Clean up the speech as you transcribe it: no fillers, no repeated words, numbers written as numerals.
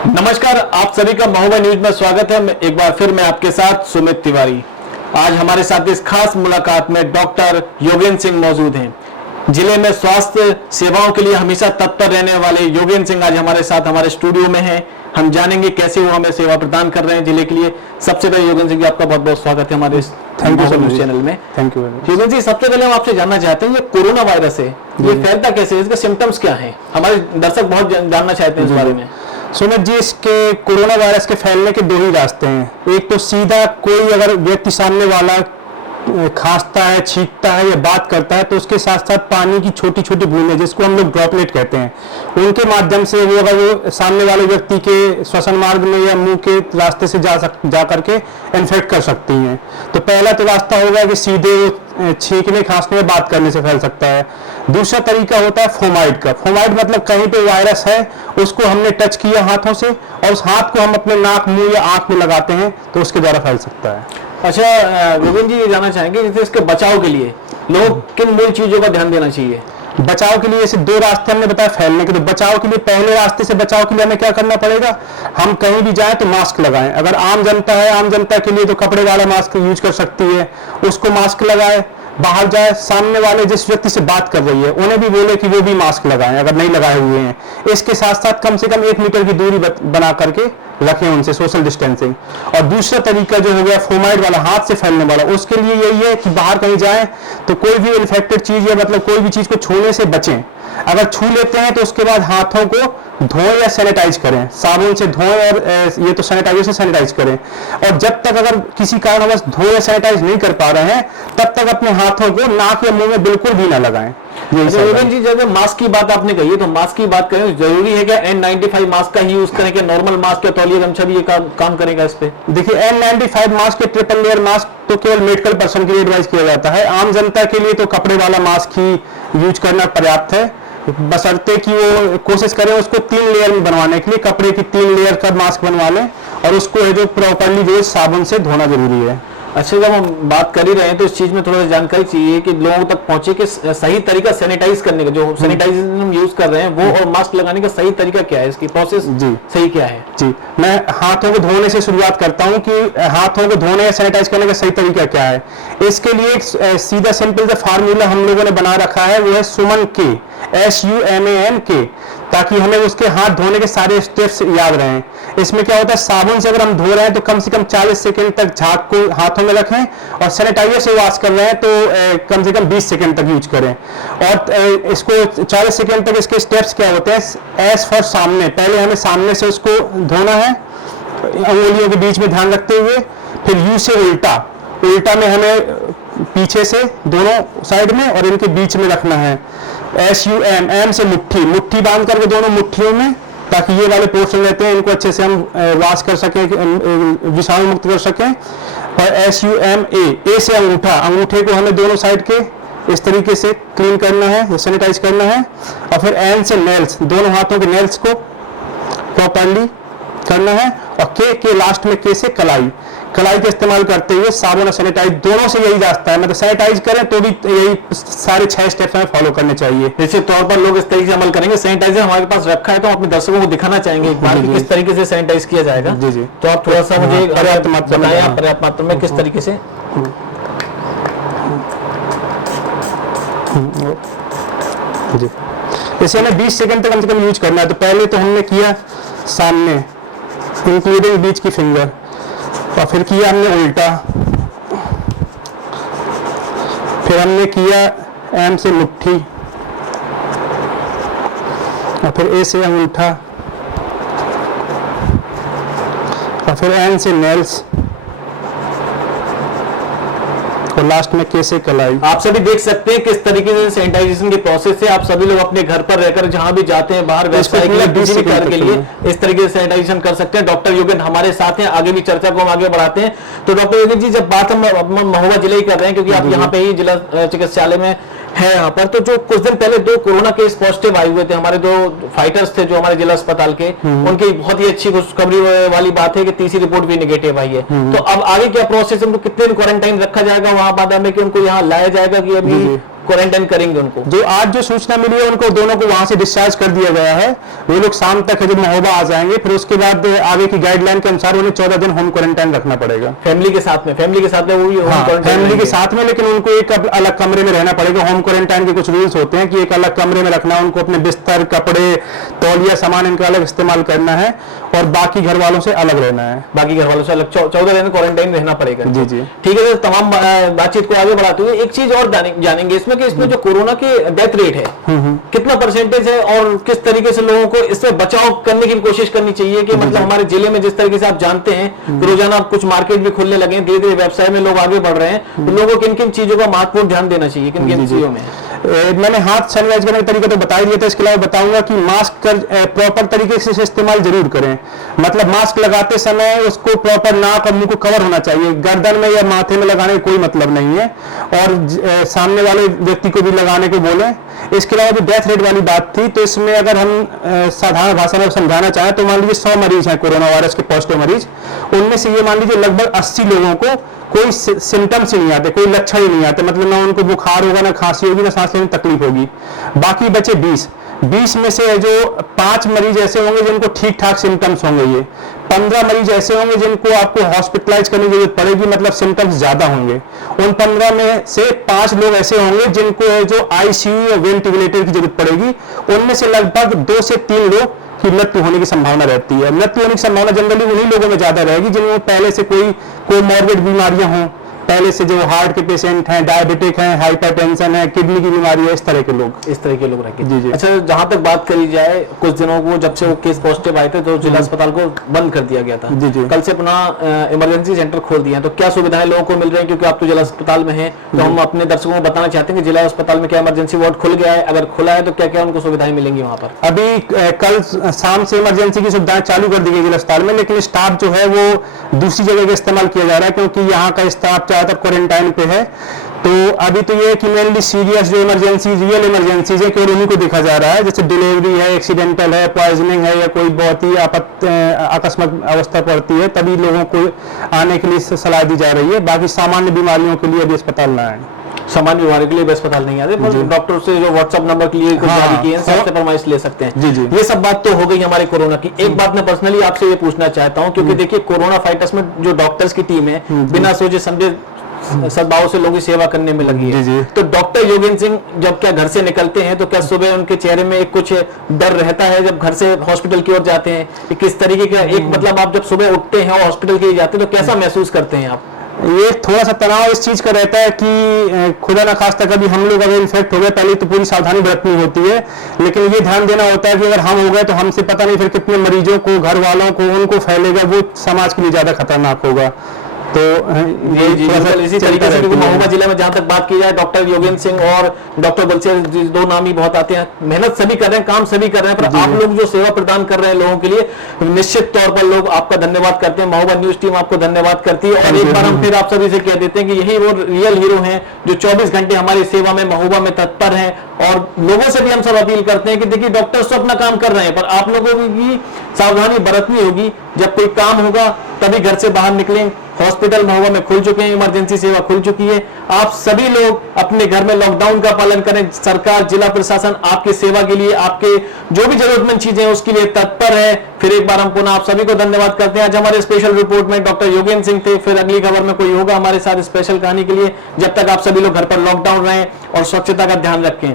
नमस्कार, आप सभी का महोबा न्यूज में स्वागत है। एक बार फिर मैं आपके साथ सुमित तिवारी। आज हमारे साथ इस खास मुलाकात में डॉक्टर योगेंद्र सिंह मौजूद हैं। जिले में स्वास्थ्य सेवाओं के लिए हमेशा तत्पर रहने वाले योगेंद्र सिंह आज हमारे साथ हमारे स्टूडियो में हैं। हम जानेंगे कैसे वो हमें सेवा प्रदान कर रहे हैं जिले के लिए। सबसे पहले योगेंद्र सिंह जी, आपका बहुत बहुत स्वागत है हमारे इस चैनल में। थैंक यू योगेंद्र जी, सबसे पहले हम आपसे जानना चाहते हैं, ये कोरोना वायरस है, ये फैलता कैसे है, इसके सिम्टम्स क्या हैं? हमारे दर्शक बहुत जानना चाहते हैं इस बारे में। सुमित जी, इसके कोरोना वायरस के फैलने के दो ही रास्ते हैं। एक तो सीधा कोई अगर व्यक्ति सामने वाला खांसता है, छींकता है या बात करता है तो उसके साथ साथ पानी की छोटी छोटी बूंदें, जिसको हम लोग ड्रॉपलेट कहते हैं, उनके माध्यम से वो अगर वो सामने वाले व्यक्ति के श्वसन मार्ग में या मुंह के रास्ते से जा करके इन्फेक्ट कर सकती हैं। तो पहला तो रास्ता होगा कि सीधे छींकने, खांसने या बात करने से फैल सकता है। दूसरा तरीका होता है फोमाइड का। फोमाइड मतलब कहीं पे वायरस है, उसको हमने टच किया हाथों से और उस हाथ को हम अपने नाक, मुंह या आंख में लगाते हैं तो उसके द्वारा फैल सकता है। अच्छा गोविंद जी, ये जानना चाहेंगे जैसे इसके बचाव के लिए लोग किन मूल चीजों का ध्यान देना चाहिए? बचाव के लिए ऐसे दो रास्ते हमने बताया फैलने के। तो बचाव के लिए पहले रास्ते से बचाव के लिए हमें क्या करना पड़ेगा? हम कहीं भी जाएं तो मास्क लगाएं। अगर आम जनता है, आम जनता के लिए तो कपड़े वाला मास्क यूज कर सकती है, उसको मास्क लगाए। बाहर जाए, सामने वाले जिस व्यक्ति से बात कर रही है उन्हें भी बोले कि वो भी मास्क लगाएं अगर नहीं लगाए हुए हैं। इसके साथ साथ कम से कम 1 मीटर की दूरी बना करके रखें उनसे, सोशल डिस्टेंसिंग। और दूसरा तरीका जो हो गया फोमाइड वाला, हाथ से फैलने वाला, उसके लिए यही है कि बाहर कहीं जाएं तो कोई भी इन्फेक्टेड चीज या मतलब कोई भी चीज को छूने से बचें। अगर छू लेते हैं तो उसके बाद हाथों को धोएं या सैनिटाइज करें, साबुन से धोएं और ये तो सैनिटाइजर से सैनिटाइज करें। और जब तक अगर किसी कारणवश धोए या सैनिटाइज नहीं कर पा रहे हैं तब तक अपने हाथों को नाक या मुंह में बिल्कुल भी ना लगाएं। जी, जब मास्क की बात आपने कही है तो मास्क की बात करें, जरूरी है क्या N95 मास्क का ही यूज करें कि नॉर्मल मास्क या तौलिया गमछा भी ये काम करेगा इस पे? देखिए, N95 mask, triple layer mask तो केवल मेडिकल पर्सन के लिए एडवाइस किया जाता है। आम जनता के लिए तो कपड़े वाला मास्क ही यूज करना पर्याप्त है, बशर्ते कि वो कोशिश करें उसको 3 लेयर में बनवाने के लिए। कपड़े की 3 लेयर का मास्क बनवा लें और उसको है जो प्रॉपरली जो साबुन से धोना जरूरी है। अच्छा, जब हम बात कर ही रहे हैं तो इस चीज में थोड़ा सा जानकारी चाहिए कि लोगों तक पहुंचे कि सही तरीका सैनिटाइज करने का, जो सैनिटाइजर हम यूज कर रहे हैं वो और मास्क लगाने का सही तरीका क्या है, इसकी प्रोसेस जी सही क्या है? जी, मैं हाथों को धोने से शुरुआत करता हूं कि हाथों को धोने या सैनिटाइज करने का सही तरीका क्या है। इसके लिए एक सीधा सिंपल सा फार्मूला हम लोगों ने बना रखा है, वो है सुमन के, SUMAN के, ताकि हमें उसके हाथ धोने के सारे स्टेप्स याद रहें। इसमें क्या होता है, साबुन से अगर हम धो रहे हैं तो कम से कम 40 सेकंड तक झाग को हाथों में रखें और सैनिटाइजर से वॉश कर रहे हैं तो कम से कम 20 सेकंड तक यूज करें। और इसको 40 सेकंड तक इसके स्टेप्स क्या होते हैं? एज फॉर सामने, पहले हमें सामने से उसको धोना है अंगुलियों के बीच में ध्यान रखते हुए। फिर यू से उल्टा, उल्टा में हमें पीछे से दोनों साइड में और इनके बीच में रखना है। SUM, M से मुट्ठी, मुट्ठी बांध करके दोनों मुट्ठियों में, ताकि ये वाले पोर्शन रहते हैं इनको अच्छे से हम वॉश कर सकें, विषाणु मुक्त कर सकें। और SUMA, A से अंगूठा, अंगूठे को हमें दोनों साइड के इस तरीके से क्लीन करना है, सैनिटाइज करना है। और फिर N से नेल्स, दोनों हाथों के नेल्स को प्रॉपरली करना है। और के लास्ट में के से कलाई, कलाई का इस्तेमाल करते हुए साबुन और सैनिटाइज, दोनों से यही रास्ता है। मतलब सैनिटाइज करें तो भी यही सारे 6 स्टेप्स हमें फॉलो करने चाहिए। निश्चित तौर पर लोग इस तरीके से अमल करेंगे। सैनिटाइजर हमारे पास रखा है तो अपने दर्शकों को दिखाना चाहेंगे एक बार किस तरीके से सैनिटाइज किया जाएगा। जी जी, तो आप थोड़ा सा मुझे पर्याप्त मात्रा में बताएं, पर्याप्त मात्रा में किस तरीके से। जी, इसे हमें 20 सेकंड तक कम से कम यूज करना है। तो पहले तो हमने किया सामने, इंक्लूडिंग बीच की फिंगर, और फिर किया हमने उल्टा, फिर हमने किया M से मुट्ठी, और फिर A से अंगूठा, और फिर N से नेल्स, और लास्ट में K से कलाई। आप सभी देख सकते हैं किस तरीके से सैनिटाइजेशन की प्रोसेस है। आप सभी लोग अपने घर पर रहकर जहां भी जाते हैं, बाहर व्यवसाय के लिए, किसी भी कार्य के लिए इस तरीके से सैनिटाइजेशन कर सकते हैं। डॉक्टर योगेंद्र हमारे साथ हैं, आगे भी चर्चा को हम आगे बढ़ाते हैं। तो डॉक्टर योगेंद्र जी, जब बात हम महोबा जिले ही कर रहे हैं क्योंकि आप यहाँ पे ही जिला चिकित्सालय में है यहाँ पर, तो जो कुछ दिन पहले 2 कोरोना केस पॉजिटिव आए हुए थे, हमारे 2 फाइटर्स थे जो हमारे जिला अस्पताल के, उनकी बहुत ही अच्छी खुशखबरी वाली बात है कि तीसरी रिपोर्ट भी निगेटिव आई है। तो अब आगे क्या प्रोसेस, उनको कितने दिन क्वारंटाइन रखा जाएगा वहां बाद में, कि उनको यहाँ लाया जाएगा कि अभी क्वारंटाइन करेंगे उनको? जो आज जो सूचना मिली है उनको दोनों को वहां से डिस्चार्ज कर दिया गया है। वो लोग शाम तक जब महोबा आ जाएंगे फिर उसके बाद आगे की गाइडलाइन के अनुसार उन्हें 14 दिन होम क्वारंटाइन रखना पड़ेगा। फैमिली के साथ में वो भी होम क्वारंटाइन फैमिली के साथ में, लेकिन उनको एक अलग कमरे में रहना पड़ेगा। होम क्वारंटाइन के कुछ रूल्स होते हैं कि एक अलग कमरे में रखना, उनको अपने बिस्तर, कपड़े, तौलिया, सामान इनका अलग इस्तेमाल करना है और बाकी घर वालों से अलग रहना है। बाकी घर वालों से अलग 14 दिन क्वारंटाइन रहना पड़ेगा। जी जी ठीक है। तो तमाम बातचीत को आगे बढ़ाते हुए एक चीज और जानेंगे इसमें कि इसमें जो कोरोना के डेथ रेट है कितना परसेंटेज है और किस तरीके से लोगों को इससे बचाव करने की कोशिश करनी चाहिए कि मतलब हमारे जिले में जिस तरीके से आप जानते हैं कि रोजाना कुछ मार्केट भी खुलने लगे हैं, धीरे धीरे व्यवसाय में लोग आगे बढ़ रहे हैं, तो लोगों को किन किन चीजों का महत्वपूर्ण ध्यान देना चाहिए, किन किन चीजों में? मैंने हाथ सैनिटाइज करने का तरीका तो बता ही दिया था। इसके अलावा बताऊंगा कि मास्क प्रॉपर तरीके से इस्तेमाल जरूर करें। मतलब मास्क लगाते समय उसको प्रॉपर नाक और मुंह को कवर होना चाहिए, गर्दन में या माथे में लगाने का कोई मतलब नहीं है, और सामने वाले व्यक्ति को भी लगाने को बोलें। इसके अलावा जो डेथ रेट वाली बात थी, तो इसमें अगर हम साधारण भाषा में समझाना चाहें तो मान लीजिए 100 मरीज हैं कोरोना वायरस के पॉजिटिव मरीज, उनमें से ये मान लीजिए लगभग 80 लोगों को कोई सिम्टम्स ही नहीं आते, कोई लक्षण ही नहीं आते, मतलब ना उनको बुखार होगा, ना खांसी होगी, ना सांस लेने में तकलीफ होगी। बाकी बचे 20 में से जो 5 मरीज ऐसे होंगे जिनको ठीक ठाक सिम्टम्स होंगे, ये 15 मरीज ऐसे होंगे जिनको आपको हॉस्पिटलाइज करने की जरूरत पड़ेगी, मतलब सिम्टम्स ज्यादा होंगे। उन 15 में से 5 लोग ऐसे होंगे जिनको जो आईसीयू या वेंटिलेटर की जरूरत पड़ेगी। उनमें से लगभग 2 से 3 लोग की मृत्यु होने की संभावना रहती है। मृत्यु होने की संभावना जनरली उन्हीं लोगों में ज्यादा रहेगी जिनमें पहले से कोई कोमॉर्बिड बीमारियां हों, पहले से जो हार्ट के पेशेंट हैं, डायबिटिक हैं, हाइपरटेंशन है, किडनी की बीमारी है, इस तरह के लोग रहेंगे। जी जी। अच्छा, जहां तक बात करी जाए, कुछ दिनों को जब से वो केस पॉजिटिव आए थे तो जिला अस्पताल को बंद कर दिया गया था। जी जी। कल से पुनः इमरजेंसी सेंटर खोल दिए हैं, तो क्या सुविधाएं लोगों को मिल रही है? क्योंकि आप तो जिला अस्पताल में हैं, तो हम अपने दर्शकों को बताना चाहते हैं कि जिला अस्पताल में क्या इमरजेंसी वार्ड खुल गया है, अगर खुला है तो क्या क्या उनको सुविधाएं मिलेंगी वहां पर? अभी कल शाम से इमरजेंसी की सुविधाएं चालू कर दी गई जिला अस्पताल में, लेकिन स्टाफ जो है वो दूसरी जगह का इस्तेमाल किया जा रहा है क्योंकि यहाँ का स्टाफ ज्यादातर क्वारंटाइन पे है। तो अभी तो ये है कि मेनली सीरियस जो इमरजेंसी, रियल इमरजेंसीज है, केवल उन्हीं को देखा जा रहा है, जैसे डिलीवरी है, एक्सीडेंटल है, पॉइजनिंग है, या कोई बहुत ही आकस्मिक अवस्था पड़ती है, तभी लोगों को आने के लिए सलाह दी जा रही है। बाकी सामान्य बीमारियों के लिए अभी अस्पताल ना आए। सामान्य बीमारी के लिए भी अस्पताल नहीं आते, पर डॉक्टर से जो व्हाट्सएप नंबर के लिए जारी किए हैं, सबसे फरमाइश ले सकते हैं। जी जी। ये सब बात तो हो गई हमारे कोरोना की। एक बात मैं पर्सनली आपसे ये पूछना चाहता हूँ, क्योंकि देखिए कोरोना फाइटर्स में जो डॉक्टर्स की टीम है बिना सोचे समझे सद्भाव से लोगों की सेवा करने में लगी है। जी। तो डॉक्टर योगेंद्र सिंह जब क्या घर से निकलते हैं तो क्या सुबह उनके चेहरे में एक कुछ डर रहता है जब घर से हॉस्पिटल की ओर जाते हैं? किस तरीके का एक मतलब आप जब सुबह उठते हैं और हॉस्पिटल के लिए जाते हैं तो कैसा महसूस करते हैं आप? ये थोड़ा सा तनाव इस चीज का रहता है कि खुदा ना खास्ता कभी हम लोग अगर इन्फेक्ट हो गए, पहले तो पूरी सावधानी बरतनी होती है, लेकिन ये ध्यान देना होता है कि अगर हम हो गए तो हमसे पता नहीं फिर कितने मरीजों को, घर वालों को, उनको फैलेगा, वो समाज के लिए ज्यादा खतरनाक होगा। तो इसी तरीके से महोबा जिले में जहां तक बात की जाए, डॉक्टर योगेंद्र सिंह और डॉक्टर बलसेर, दो नाम ही बहुत आते हैं। मेहनत सभी कर रहे हैं, काम सभी कर रहे हैं, पर आप लोग जो सेवा प्रदान कर रहे हैं लोगों के लिए, निश्चित तौर पर लोग आपका धन्यवाद करते हैं। महोबा न्यूज टीम आपको धन्यवाद करती है। और एक बार हम फिर आप सभी से कह देते हैं कि यही वो रियल हीरो हैं जो 24 घंटे हमारी सेवा में महोबा में तत्पर हैं। और लोगों से भी हम सब अपील करते हैं कि देखिए डॉक्टर्स तो अपना काम कर रहे हैं, पर आप लोगों की भी सावधानी बरतनी होगी। जब कोई काम होगा तभी घर से बाहर निकलें। हॉस्पिटल महोबा में खुल चुके हैं, इमरजेंसी सेवा खुल चुकी है। आप सभी लोग अपने घर में लॉकडाउन का पालन करें। सरकार, जिला प्रशासन आपकी सेवा के लिए, आपके जो भी जरूरतमंद चीजें हैं उसके लिए तत्पर है। फिर एक बार हम पुनः आप सभी को धन्यवाद करते हैं। आज हमारे स्पेशल रिपोर्ट में डॉक्टर योगेंद्र सिंह थे। फिर अगली खबर में कोई होगा हमारे साथ स्पेशल कहानी के लिए। जब तक आप सभी लोग घर पर लॉकडाउन रहें और स्वच्छता का ध्यान रखें।